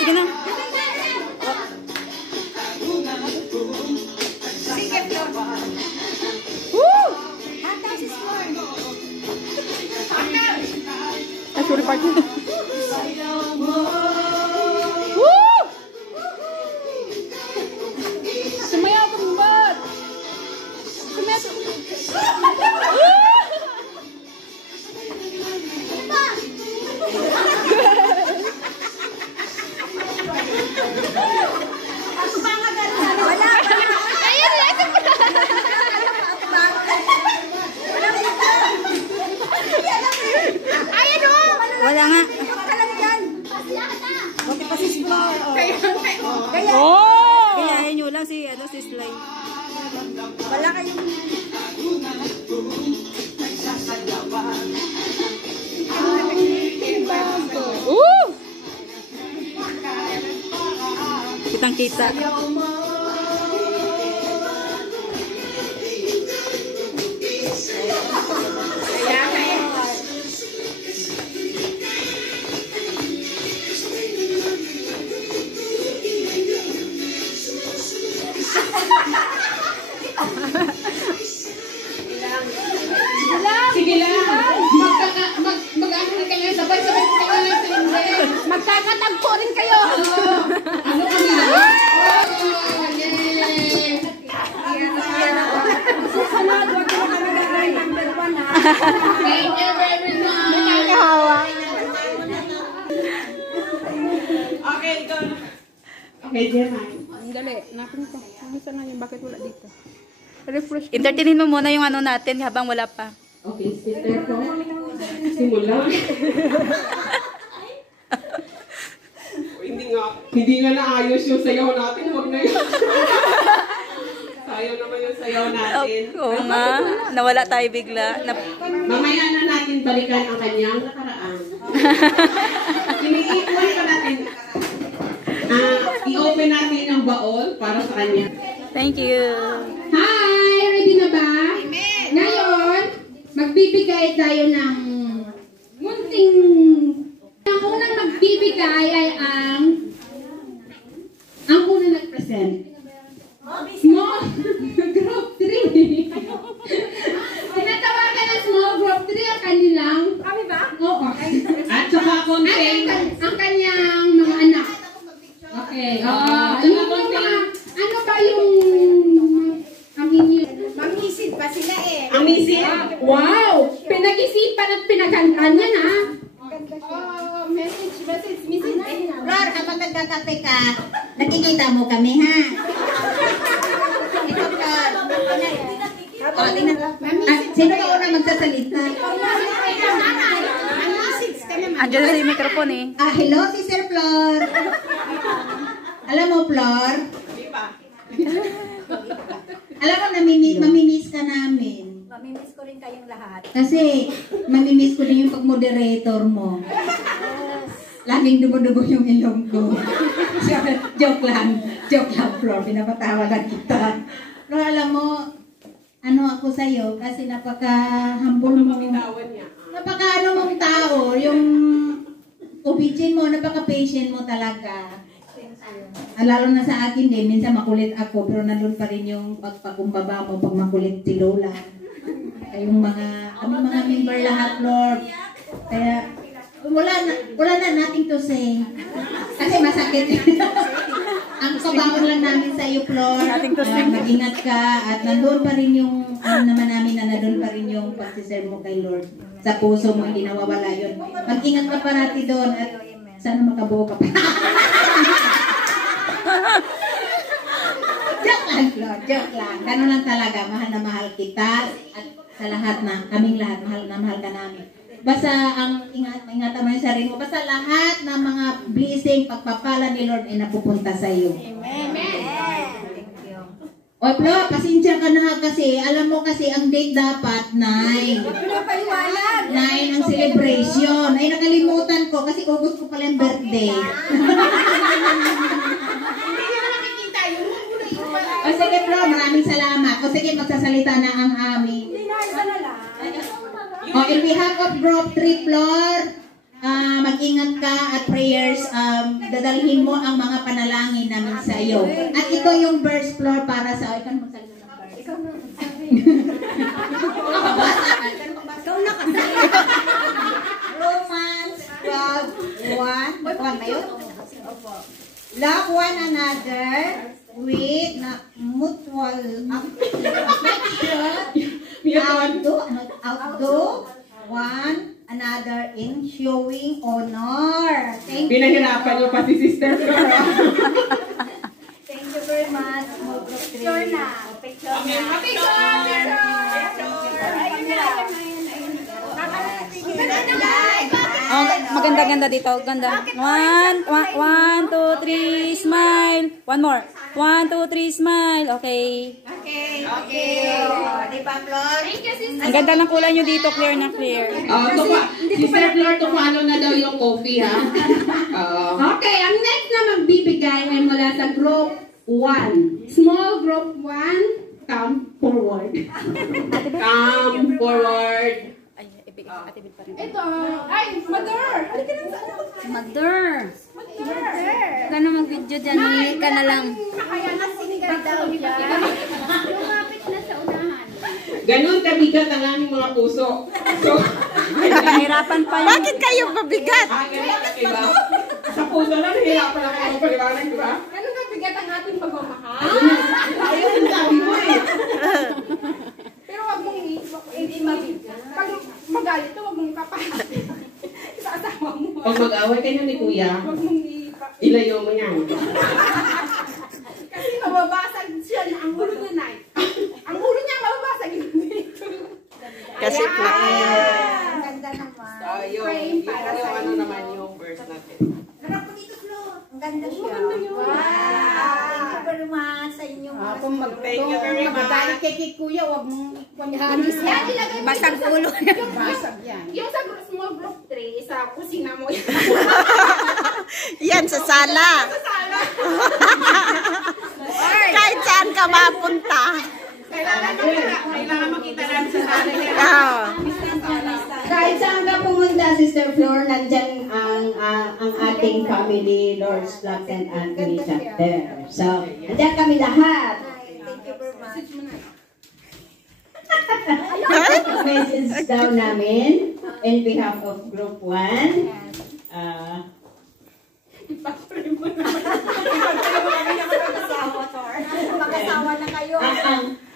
sige na. Woo! Ay, sorry, partner. Woo! Sumayaw ka mo ba? Sumayaw. Wala nga. Okay pa si Sly. Oh! Kayahin nyo lang si Sly. Wala kayong... Kitang-kita. Sige lang. Mag-ano na kayo. Sabay-sabay kayo lang sa inyo. Magkakatagpo rin kayo. Ano kami lang? Yay! Susunod, wag mo kami na number 1 ha. Thank you very much. Nakakahawa. Okay, go na. Okay, Jenay. Ang dali. Napin ko. Saan na yung bakit wala dito? Refresh. Entertainin mo muna yung ano natin habang wala pa. Okay, sister ko. Simula. Hindi nga naayos yung sayaw natin. Huwag na yun. Sayaw naman yung sayaw natin. Oo nga. Nawala tayo bigla. Mamaya na natin balikan ang kanyang nakaraan. Iniikuan pa natin. I-open natin ang baol para sa kanya. Thank you. Hi! Ready na ba? Ngayon, magbibigay tayo ng munting... Ang unang magbibigay ay ang unang nag-present. Small Group 3. Tinatawagan ng Small Group 3 ang kanilang... Kami ba? Oo. At saka konting... Ang kanyang mga anak. Okay. Yung mga... Ano ba yung... Ang inyo? Mamisid pa sila eh. Ang misin. Wow! Pinag-isipan at pinaghantan yan, ha? Message. Flor, habang nagkakape ka, nakikita mo kami, ha? Ito, Flor. Sino ba una magsasalita? Andiyan na yung microphone eh. Hello, Sister Flor. Alam mo, Flor? Alam mo, mamimiss ka namin. Mamimiss ko rin kayong lahat. Kasi, mamimiss ko din yung pag-moderator mo. Laging dugo-dugo yung ilong ko. Joke lang, Flor. Pinapatawa lang kita. Pero alam mo, ano ako sa'yo, kasi napaka-humble mo. Napaka-ano mong tao, yung obedient mo, napaka-patient mo talaga. Lalo na sa akin din, minsan makulit ako, pero nandun pa rin yung pagpakumbaba mo pag makulit si Lola. Kayong kami mga member lahat, Lord. Kaya, wala na nothing to say. Kasi masakit. Ang kabangon lang namin sa iyo, Lord. Mag-ingat ka at nandun pa rin yung, naman namin na nandun pa rin yung pagsiserve mo kay Lord. Sa puso mo, hindi nawawala yun. Mag-ingat ka parati doon at sana makabuo ka pa. Joke lang, Lord. Joke lang. Ganun lang talaga. Mahal na mahal kita. At sa lahat na, kaming lahat, mahal na mahal ka namin. Basta ang ingatan mo yung sarili mo. Basta lahat ng mga blessing, pagpapala ni Lord ay napupunta sa iyo. Amen. Thank you. O, Flo, pasensya ka na kasi. Alam mo kasi ang date dapat 9. 9 ang celebration. Ay, nakalimutan ko kasi August ko pala yung birthday. O sige, Flo, maraming salamat. O sige, magsasalita na ang aming. O, in behalf of Group 3 Floor, mag-ingat ka at prayers, dadalhin mo ang mga panalangin namin sa iyo. At ito yung verse floor para sa ikaw magsalita ng verse. Ikaw na. Ikaw na kasi. Romans 12:1. Buwan ba yun? Love one another with mutual affection. Outdo one another in showing honor. Thank you. Pinahirapan niyo pa si Sister Flora. Thank you very much. Picture na. Picture na. Oh, maganda-ganda dito. Ganda. 1, 2, 3, smile. One more. 1, 2, 3, smile. Okay. Okay. Di ba, Flor? Ang ganda ng kulay nyo dito, clear na clear. Sister Flor, tumano na daw yung coffee, ha? Okay, ang next na magbibigay ay mula sa group 1. Small group 1, come forward. Come forward. Ay, ibigay sa atibid pa rin. Ito, ay, mother! Mother! Huwag ka na mag-video dyan. Hindi ka na lang. Kakayanan sinigay daw niya. Lumapit na sa unahan. Ganun kabigat ang aming mga puso. So, Nahirapan pa yun. Bakit kayo mabigat? ganun, diba? Sa puso lang, nahirapan ako ng paliwanag, diba? Ganun kabigat ang ating pagmamahal. Ayun ang sabi mo eh. Pero wag mong hindi mabigat. Pag magalit to, wag mong kapalit. Sa asawa mo. Pag mag-away kayo ni Kuya, Wag mong ilayo mo yan. kasi mababasag siya na ang ulo niya, Nay. Ang ulo niya mababasag yun dito. Kasi Ang ganda naman. Yung ano naman yung verse natin. Harap ko dito, Flo. Ang ganda siya. Ang ganda yun. Wow. Thank you very much sa inyong mga Thank you very much. Magagalit kay Kuya, wag mong basag ulo. basag yan. Yung sa small group 3, sa kusina mo yan. Yan, sa sala. Kahit saan ka mapunta. Kailangan makita natin sa sana niya. Kahit saan ka pumunta, Sister Flor, nandyan ang ating family, Lord's Vlogs and Anthony Chapter. So, nandyan kami lahat. Thank you very much. Message daw namin in behalf of Group 1. Mag-asawa na kayo.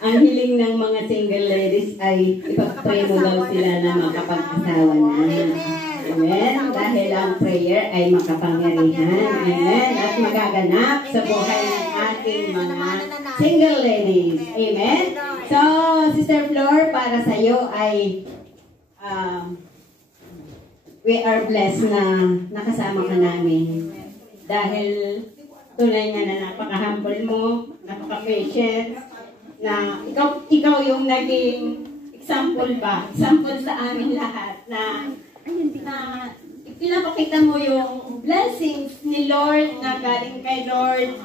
Ang hiling ng mga single ladies ay ipag-pray mo daw sila na makapag-asawa na. Amen. Dahil ang prayer ay makapangyarihan. Amen. At magaganap sa buhay ng ating mga single ladies. Amen. So, Sister Flor, para sa iyo ay we are blessed na nakasama ka namin. Dahil tulad nga na napaka-humble mo, napaka-patient, na ikaw yung naging example ba? Example sa amin lahat na pinapakita mo yung blessings ni Lord na galing kay Lord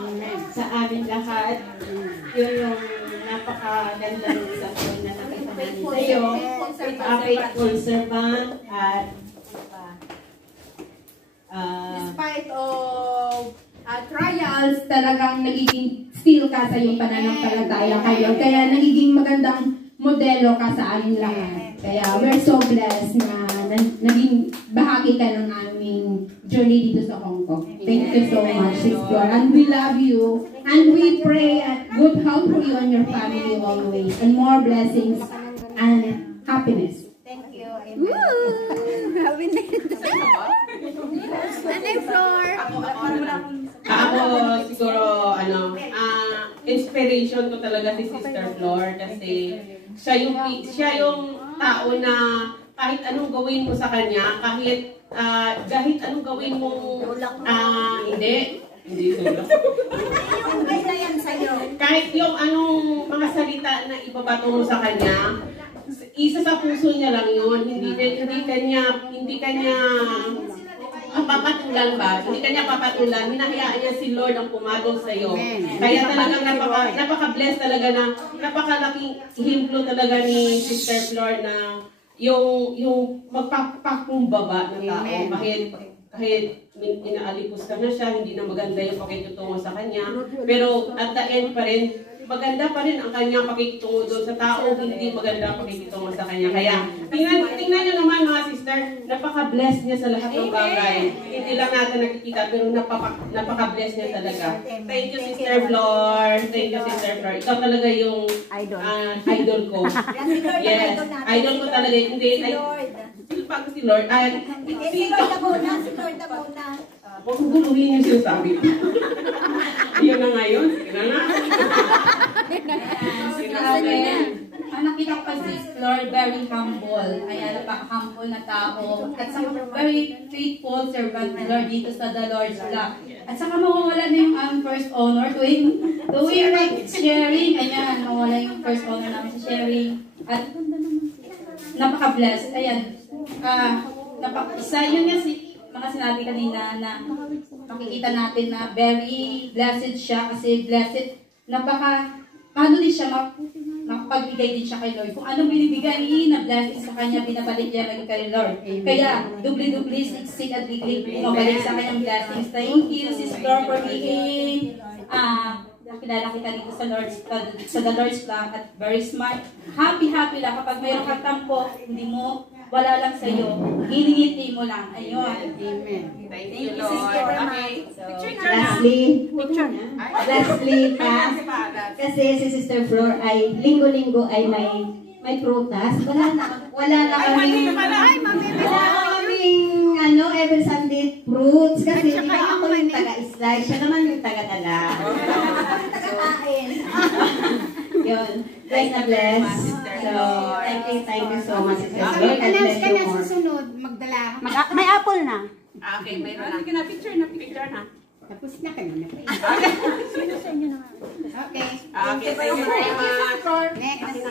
sa amin lahat. Yun yung napakaganda ng example na nakita namin sa iyo. A faithful servant at Despite of trials, talagang nagiging still ka sa iyong pananampalataya kayo. Kaya nagiging magandang modelo ka sa aming lahat. Kaya we're so blessed na naging bahagi ka ng aming journey dito sa Hong Kong. Thank you so much, Sister. And we love you. And we pray at good health for you and your family always. And more blessings and happiness. Thank you. Ako siguro, inspiration ko talaga si Sister Flor kasi siya yung tao na kahit anong gawin mo sa kanya, kahit anong gawin mo, hindi tulak. Yung ganda yan sa'yo. Kahit yung anong mga salita na ibabato mo sa kanya, isa sa puso niya lang yun. Hindi kanya papatulan ba? Hindi kanya papatulan. Hinahayaan niya si Lord ang pumatol sa iyo. Kaya talagang napaka-bless talaga na napakalaking himlo talaga ni Sister Flor na yung magpapakumbaba ng tao, kahit inaalipos ka na siya, hindi na maganda yung pakikitungo sa kanya, pero at the end pa rin, maganda pa rin ang kanyang pakikitungo doon sa tao, hindi maganda ang pakikitungo sa kanya. Kaya, tingnan nyo naman mga sister, napaka-bless niya sa lahat ng bagay. Hindi lang natin nakikita, pero napaka-bless niya talaga. Thank you, Sister Flor. Thank you, Sister Flor. Ikaw talaga yung idol ko. Yes, idol ko talaga. Hindi, pag si Lord, Si Lord na muna, si Lord na muna. huwag guluhin yung sinasabi ko. Yun na ngayon, sige na nga. Ang nakita ko kasi si Lord, very humble. Ayan, napaka-humble na tao. At saka very faithful servant ni Lord dito sa The Lord's Flock. At saka mawawala na yung first honor tuwing like sharing. Ayan, mawawala yung first honor namin sa sharing. At napaka-blessed. Ayan. Isa yun nga mga sinabi kanina na makikita natin na very blessed siya kasi blessed, paano din siya makapagbigay din siya kay Lord. Kung ano binibigay na blessing sa kanya, binabalik niya rin kay Lord. Kaya, dubli-dubli, siksik at bigli, bumabalik sa kanyang blessings. Thank you, Sister, for being nakilala kita dito sa The Lord's Flock at very smart. Happy lang kapag mayroong kang tampo, hindi mo wala lang sa'yo. Hiningiti mo lang. Ayun. Amen. Thank you, Lord. Okay. Lastly, kasi si Sister Flor ay linggo-linggo ay may prutas. Wala na kaming every Sunday fruits kasi di ba ako yung taga-slice, siya naman yung taga-dala. Yun. Bless na bless. So, thank you so much, Sister Flor. God bless you more. Susunod, magdala. May apple na. Okay, mayroon na. Sige na, picture na. Tapos na kanina pa. Okay. Okay, thank you very much. Next.